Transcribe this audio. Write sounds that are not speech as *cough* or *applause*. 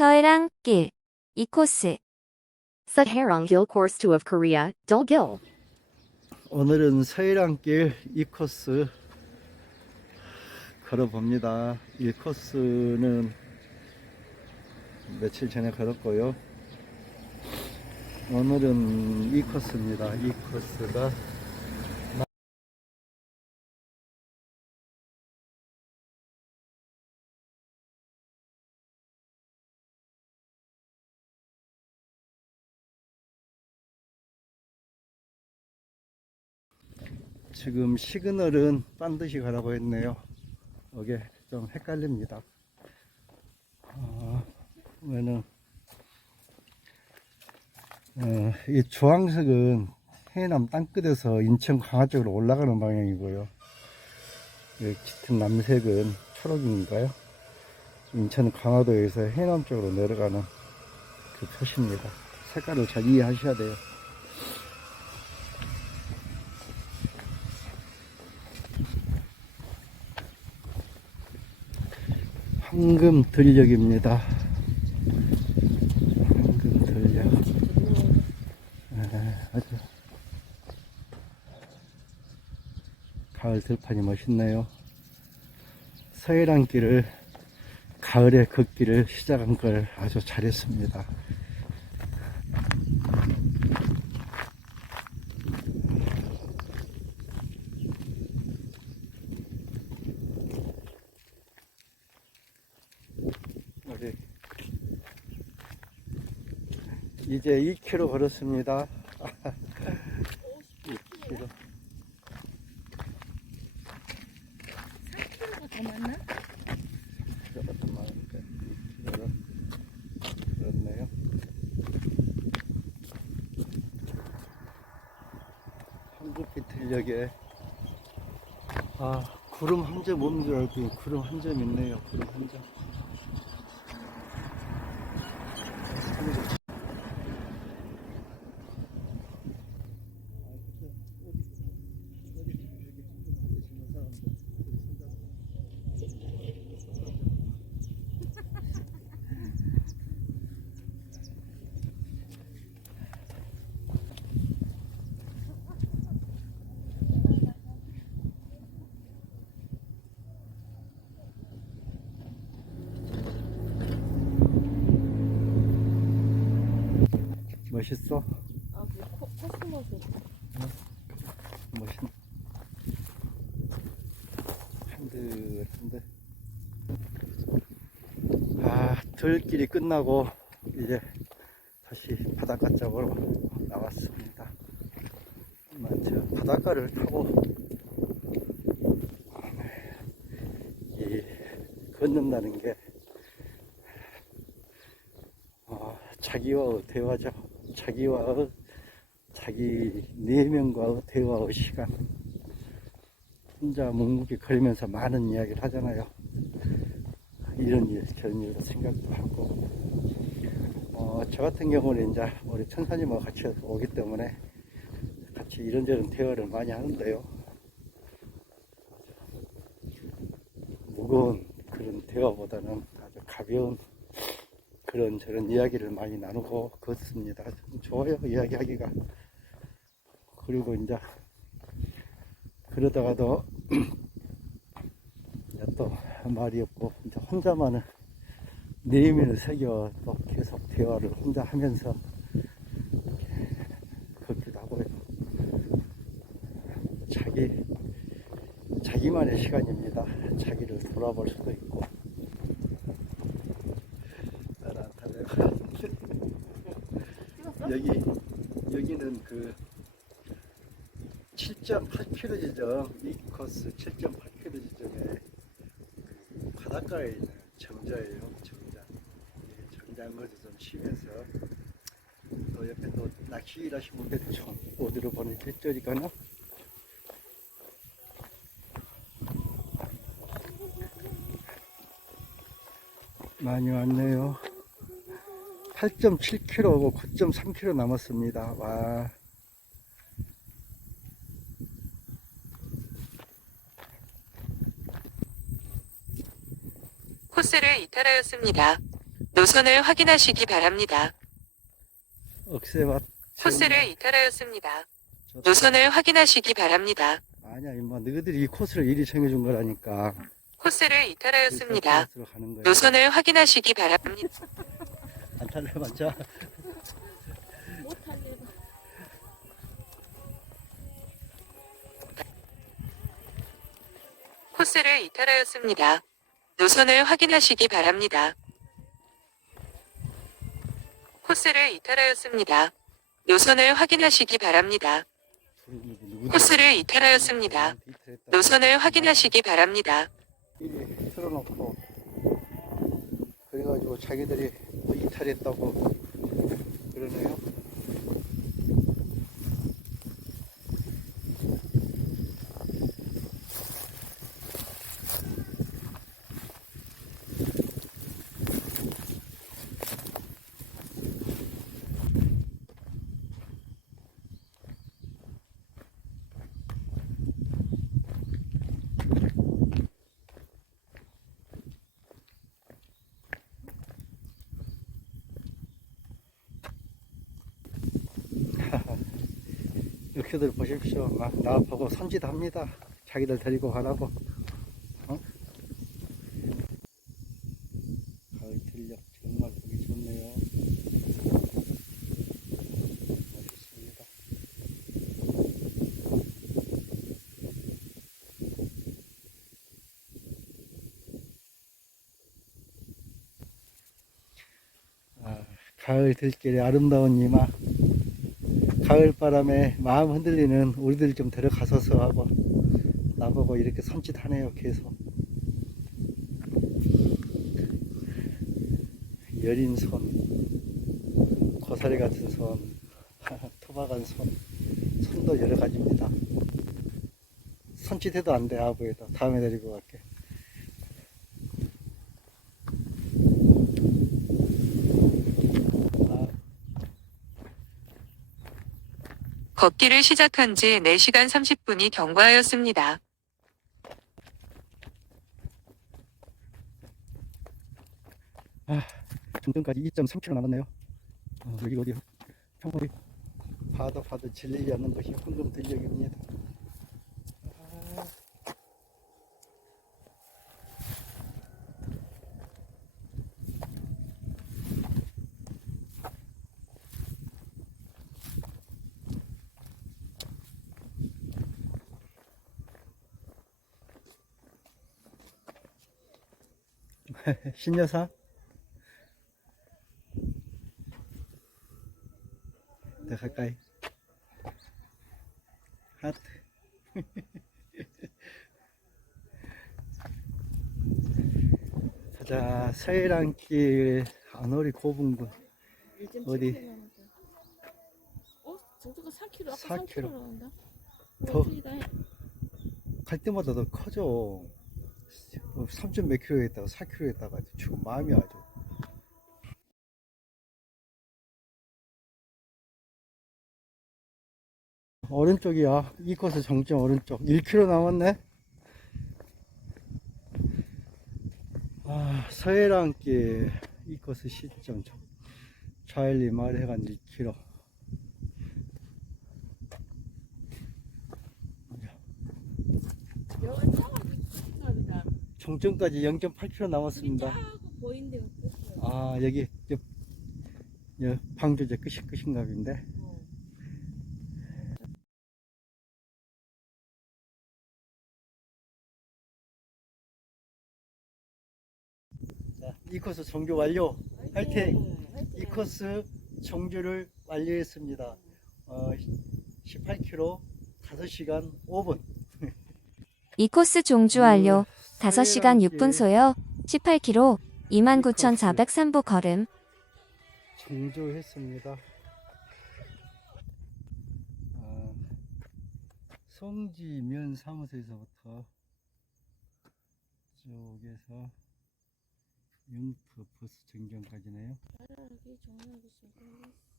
서해랑길 이 코스 Saharang-gil course to of Korea, Dulgil. 오늘은 서해랑길 이 코스 걸어봅니다. 이 코스는 며칠 전에 걸었고요. 오늘은 이 코스입니다. 이 코스가 지금 시그널은 반드시 가라고 했네요. 이게 좀 헷갈립니다. 어, 보면은 어, 이 주황색은 해남 땅끝에서 인천 강화 쪽으로 올라가는 방향이고요. 이 짙은 남색은 초록인가요? 인천 강화도에서 해남 쪽으로 내려가는 그 표시입니다. 색깔을 잘 이해하셔야 돼요. 황금 들녘입니다. 황금 들녘. 네, 아주 가을 들판이 멋있네요. 서해랑 길을 가을에 걷기를 시작한 걸 아주 잘했습니다. 우리 이제 2km 걸었습니다. 2km. 더 많나? 조금 많은데 2km를 걸었네요. 황급히 틀녘에 아 구름 한 점 없는 줄 알고 구름 한 점 있네요. 구름 한 점. 멋있어? 아, 그 코, 코스모스. 멋있. 한들한들. 아, 들길이 끝나고 이제 다시 바닷가 쪽으로 나왔습니다. 맞죠? 바닷가를 타고 이 걷는다는 게 어, 자기와의 대화죠. 자기와의 자기 내면과의 대화의 시간. 혼자 묵묵히 걸으면서 많은 이야기를 하잖아요. 이런 일, 저런 일도 생각도 하고. 어, 저 같은 경우는 이제 우리 천사님하고 같이 오기 때문에 같이 이런저런 대화를 많이 하는데요. 무거운 그런 대화보다는 아주 가벼운 그런 저런 이야기를 많이 나누고 그렇습니다. 좀 좋아요 이야기하기가. 그리고 이제 그러다가도 *clears throat* 또 말이 없고 이제 혼자만은 내면을 새겨 또 계속 대화를 혼자 하면서 걷기도 하고요. 자기 자기만의 시간입니다. 자기를 돌아볼 수도 있고. 나랑 달래가 여기 여기는 그 7.8km 지점 이 코스 7.8km 지점에 그 바닷가에 있는 정자예요 정자 이 정자인 것을 좀 쉬면서 또 옆에 또 낚시 일하시는 분들 좀 어디로 뒷절이가나 많이 왔네요 8.7km고 9.3km 남았습니다. 와. 코스를 이탈하였습니다. 노선을 확인하시기 바랍니다. 억새밭. 코스를 이탈하였습니다. 노선을 확인하시기 바랍니다. 아니야, 임마. 너희들이 이 코스를 이리 정해준 거라니까. 코스를 이탈하였습니다. 그 코스로 가는 거야. 노선을 확인하시기 바랍니다. 안 탈래봤자. 못할래. 코스를 이탈하였습니다. 노선을 확인하시기 바랍니다. 코스를 이탈하였습니다. 노선을 확인하시기 바랍니다. 코스를 이탈하였습니다. 노선을 확인하시기 바랍니다. 틀어놓고 그래가지고 자기들이 뭐 이탈했다고 그러네요. 역시들 보십시오. 막 나보고 선짓합니다. 자기들 데리고 가라고. 어? 가을 들녘 정말 보기 좋네요. 멋있습니다. 아, 가을 들길의 아름다운 이마. 가을 바람에 마음 흔들리는 우리들 좀 데려가소서 하고 나보고 이렇게 손짓하네요 계속. 여린 손 고사리 같은 손 *laughs* 토박한 손 손도 여러 가지입니다. 손짓해도 안돼 아부에도. 다음에 데리고 갈게 걷기를 시작한 지 4시간 30분이 경과하였습니다. 중등까지 2.3km 남았네요. 어, 여기 어디 평물이 봐도 봐도 질리지 않는 것이 황금 들녘입니다. *laughs* 신여사 *laughs* 더 가까이 하트 가자 서해랑길 안오리 고분군 어디? 어? 정도가 4kg 아까 4 4kg 나온다. 더. 갈 때마다 더 커져 3점 몇 킬로 했다가 4 킬로 했다가 지금 마음이 아주 오른쪽이야. 이 코스 정점 오른쪽. 1km 남았네. 아 서해랑길 이 코스 시점 좌일리 마을 해간 1km 여기 차가 정점까지 0.8km 남았습니다. 아 여기 방조제 끝이 어. 자, 이 코스 종료 완료 화이팅! 이 코스 종료를 완료했습니다 어, 18km 5시간 5분 이 코스 종주 완료. 음, 5시간 6분 소요. 18km. 이 29,403보 걸음. 종료했습니다 아, 송지면 사무소에서부터 쪽에서 영프 버스 정점까지네요 여기 종료하고 있어.